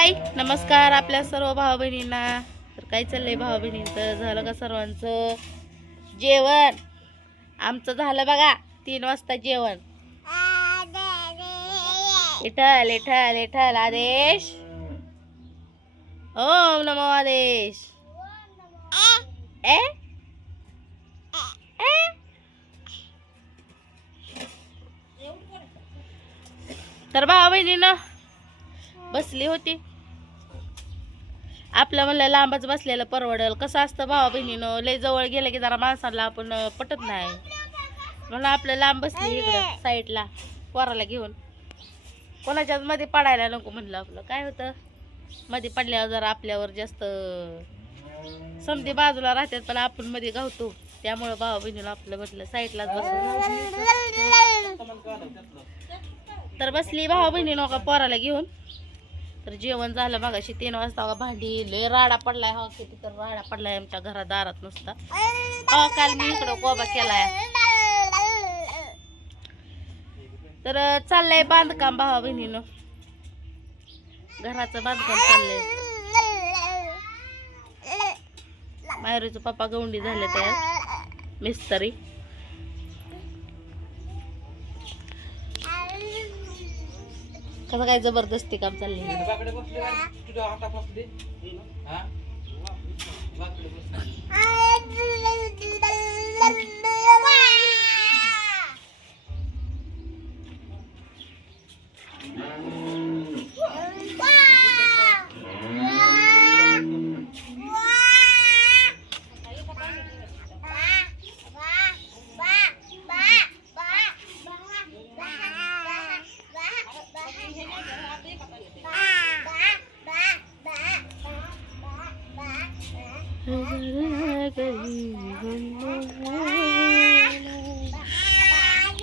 हाय नमस्कार आपल्या सर्व भाऊ बहिणींना तर काय चाललंय भाऊ बहिणींचं झालं का सर्वांचं? जेवण? आमचं झालं बघा तीन वाजता जेवण. इठल इठल इठल आदेश. ओम नमो आदेश. ए? तर भाऊ बहिणीनं बसली होती. आपलं म्हणलं लांबच बसलेलं परवडल. कसं असतं भावा बहिणीनं लय जवळ गेलं की जरा माणसाला आपण पटत नाही. म्हणून आपलं लांब बसली इकडं साईडला पोराला घेऊन. कोणाच्याच मध्ये पडायला नको म्हणलं आपलं. काय होतं? मध्ये पडल्यावर जरा आपल्यावर जास्त समधी बाजूला राहतात पण आपण मध्ये गावतो. त्यामुळं भावा बहिणीला आपलं म्हटलं साईडलाच बसून तर बसली भावा बहिणी नका पोराला घेऊन. तर जेवण झालं मागाशी तीन वाजता अगं भांडी लय राडा पडलाय हा किती तर राडा पडलाय आमच्या घरात दारात नुसता. हा काल मी इकडं गोबा केलाय. तर चाललंय बांधकाम भावा बहिणीनं. घराचं बांधकाम चाललंय. मायरीचं पप्पा गवंडी झाले त्या मिस्तरी. कसं काय जबरदस्ती काम चाललंय?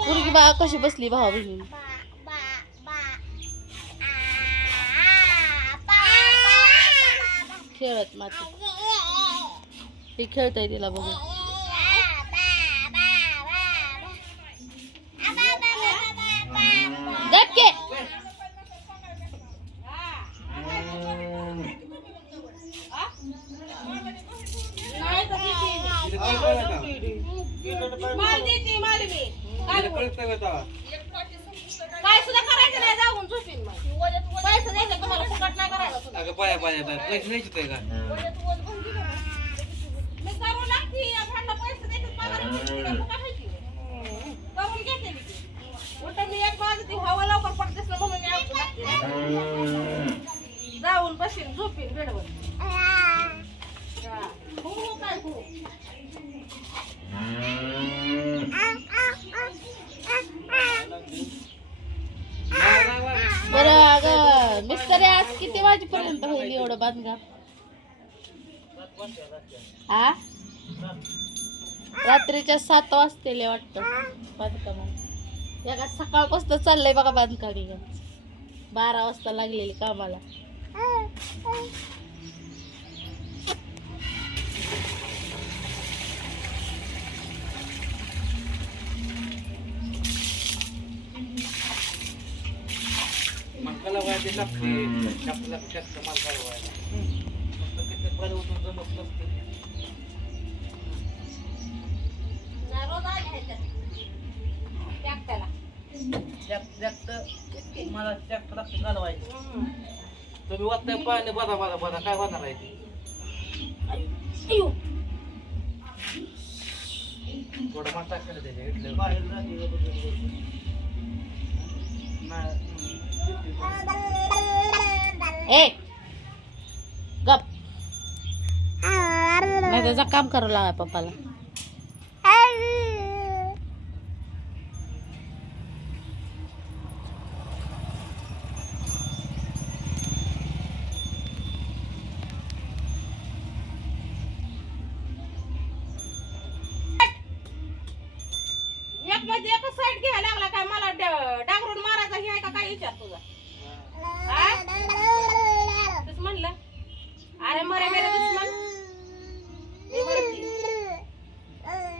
मुलगी बा कशी बसली भावा बहिणी खेळत मात. हे खेळताय तिला बघून. गपके काय सुद्धा करायचं नाही जाऊन झोपीन मग पैसे द्यायचे तुम्हाला फुकट नाही करायला सुद्धा. मी करू लागते ह्यांना पैसे द्यायचे पगार येते, तुला फुकट आहे की? करून घेते मी ती. उलटं मी एक माझं ती हवा लवकर पडतेस ना म्हणून मी. जाऊन बसीन झोपीन बेडवर हा. हो, हो, काय हो. बरं अगं मिस्त्री आज किती वाजेपर्यंत होईल एवढं बांधकाम? आ? रात्रीच्या सात वाजतील वाटतं बांधकामाला. एका सकाळपासून चाललंय बघा बांधकाम बारा वाजता लागलेली कामाला. व्हायचे लागते लागते जास्त माल काढवायला मस्त किती बरं जमत नसते नाही, मला जास्त लागते घालवायचं. तुम्ही वाटताय पाणी बदा बदा बदा काय होणार आहे ते. थोडं मग टाकलं त्याच्या इथलं. बाहेर ए गप. नाही त्याचा काम करावं लावा पप्पाला. एक म्हणजे एकच साईड घ्यायला लागला काय मला डांगरून मारायचा हे आहे का काय विचार तुझा हा? तेच म्हणलं अरे मरे मेरे दुश्मन मी मरती.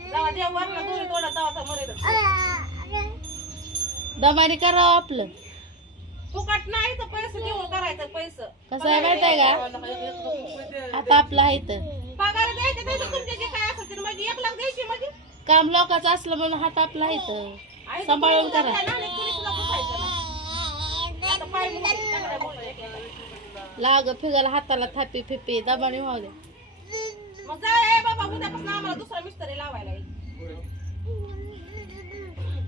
जेव्हा देव वरनं दोरी तोडा तेव्हा तर मरेल दमाने करावं आपलं. फुकट नाही तर पैसे देऊन करायचं पैसे. कसं आहे माहीत आहे का? आता आपलं आहे तर पगार द्यायचे द्यायचं तुमचे जे काय असेल ते म्हणजे एक लाख द्यायची म्हणजे काम लोकांचं असलं म्हणून हात आपला आहे तर सांभाळून करा. लाग फिगाला हाताला थापी फिपी दबाणी व्हावं दे. मग जा रे बाबा उद्यापासून आम्हाला दुसरा मिस्त्री लावायला येईल.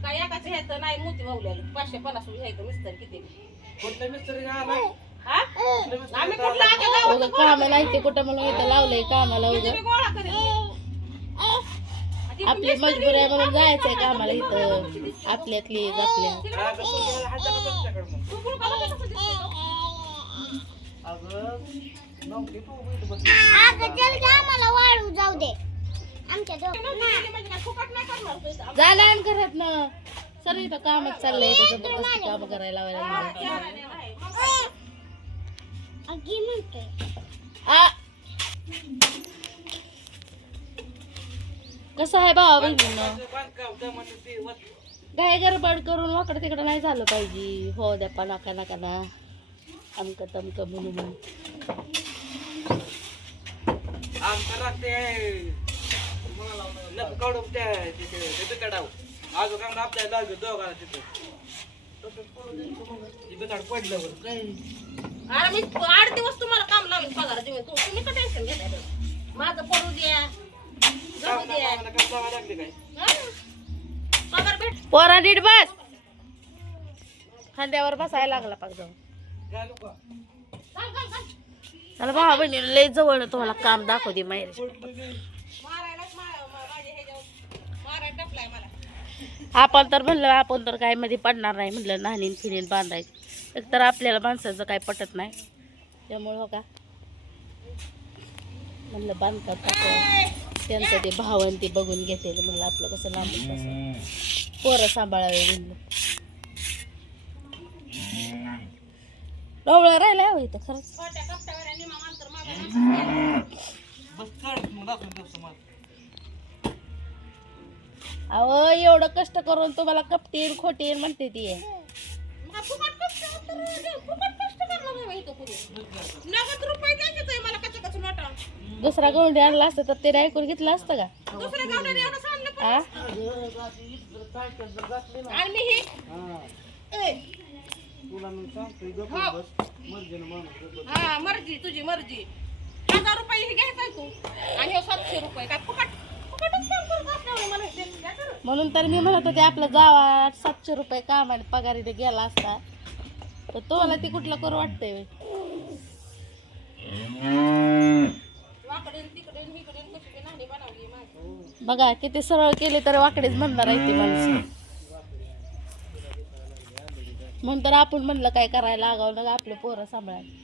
काय एकाचं ह्याचं नाही मोती भावलेलं पाचशे पन्नास रुपये घ्यायचं मिस्त्री किती? कुठल्या मिस्त्री आला? हा? कुठल्या मिस्त्री आम्ही कुठला आता गावात उगं काम नाही ते कुठं म्हणून इथं लावलंय कामाला उगं. गोळा ती आपली मजबुरी आहे म्हणून जायचंय कामाला इथं. आपल्यातली आपल्या. हा, तर तुम्हाला हाताला तुमच्याकडे मग. तू कुठं का बघत होतीस तिथं? अगं, नवरी तू उभी इथं बसली. ना सर इथं कामच चाललंय इथं जबरदस्ती काम करायला लावायला? अगी म्हणते. आ. कसं आहे भावा बहिणीनं? काय गडबड करून वाकडं तिकडं नाही झालं पाहिजे. हो द्या पा नाका नाका ना अमक तमक म्हणून. आमचं लागते नख काढून त्या तिथे तिथे आजो काम आपल्याला लागलं दोघाला तिथं तिथं. काढ पडलं बरं काय अरे मी आठ दिवस तुम्हाला काम लावेन पगार देऊन. तू तुम्ही का टेन्शन घेताय माझं पडू द्या जाऊ द्या. काम लावायला लागले काय? हं? पगार भेट पोरा नीट बस. खांद्यावर बसायला लागला पाक जाऊन. घालू का चाल चाल चाल. मला भावा बहिणी लय जवळ तुम्हाला काम दाखवते माहेर मारायलाच मा- मा- माझ्या ह्याच्यावर मारायला टपलाय मला. आपण तर म्हणलं आपण तर काय मध्ये पडणार नाही म्हणलं नाणीन फिनीन बांधायचं एक तर आपल्याला माणसाचं काय पटत नाही. त्यामुळं हो का? म्हणलं बांधतात त्यांचं ते भावन ते बघून घेते म्हणलं आपलं कसं लांबच कसं पोरं सांभाळावे म्हणलं. डोळा राहिला हो इथं खरंच. अहो एवढं कष्ट करून तुम्हाला कपटीन खोटीन म्हणते ती. दुसरा गवंडी आणला असतं तर ते ऐकून घेतलं असतं का. आ हे ए, तुला मी सांगतोय गप्प. बस मर्जीनं माणूस गप्प बस. मर्जी तुझी मर्जी. हजार रुपये हे घ्यायचाय तू. आणि हे सातशे रुपये. काय फुकट? म्हणून तर मी म्हणत होते आपलं जावा सातशे रुपये काम आणि इथे गेला असता. तर तुम्हाला ती कुठलं करू वाटतंय? बघा किती सरळ केली तर वाकडेच म्हणणार आहे ती माणसं. म्हणून तर आपण म्हणलं काय करायला लागावं ना आपलं पोरं सांभाळायला.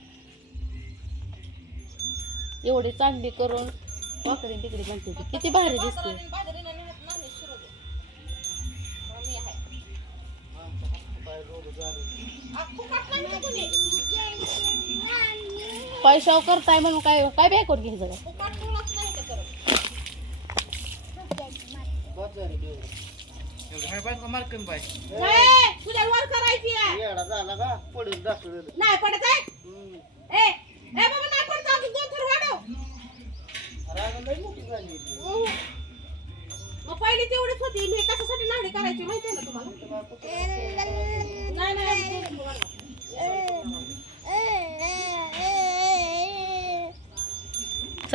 एवढी चांगली करून वाकडी तिकडे किती भारी दिसते. पैशाव करताय म्हणून काय काय बॅकवर बाय का मार्कन बाय नाही तुझ्या वर करायची नाही पडत आहे ए ए बाबा नाही पडत अजून दोन थर वाढव हम्म. मग पहिली तेवढीच होती मी कशासाठी नाडी करायची माहिती आहे ना तुम्हाला नाही नाही अजून दोन थर वाढव.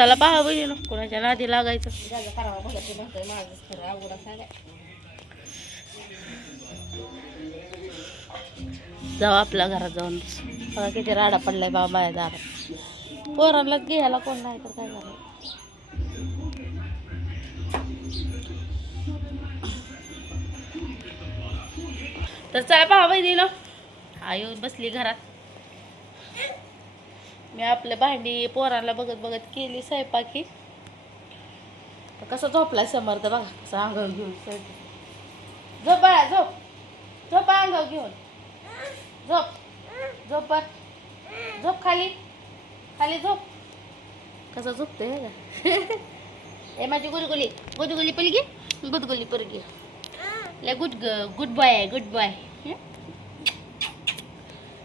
चला पाहावं बहिणी कोणाच्या नादी लागायचं. जाऊ आपल्या घरात जाऊन बघा किती राडा पडलाय बाबा माझ्या दारात. पोरांनाच घ्यायला कोण नाही तर काय झालं तर चला पाहा बहिणीनं. आई बसली घरात. मी आपल्या भांडी पोरांना बघत बघत केली स्वयंपाकी कसा कसं झोपलाय समर्थ बघा कसं अंगावर घेऊन स्वयंपाक. झोप बाळा झोप. झोप अंगावर घेऊन. झोप. झोप झोप खाली. खाली झोप. कसं झोपते का ए माझी गुलगुली. गुदगुली पलगी? गुदगुली पलगी लय गुड ग गुड बॉय आहे गुड बॉय.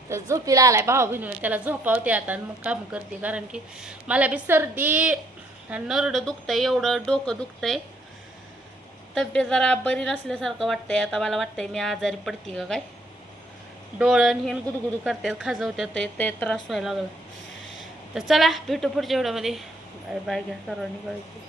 तर झोपीला आलाय भाऊ बहिणीला. त्याला झोपावते आता आणि मग काम करते. कारण की मला बी सर्दी आणि नरडं दुखतंय एवढं डोकं दुखतंय. तब्येत जरा बरी नसल्यासारखं वाटतंय. आता मला वाटतंय मी आजारी पडते का काय? डोळण हिन गुदगुदू करतात खाजवतात ते त्रास व्हायला लागला. तर चला भेटू पुढच्या एवढ्यामध्ये बाय बाय घ्या सर्वांनी काळजी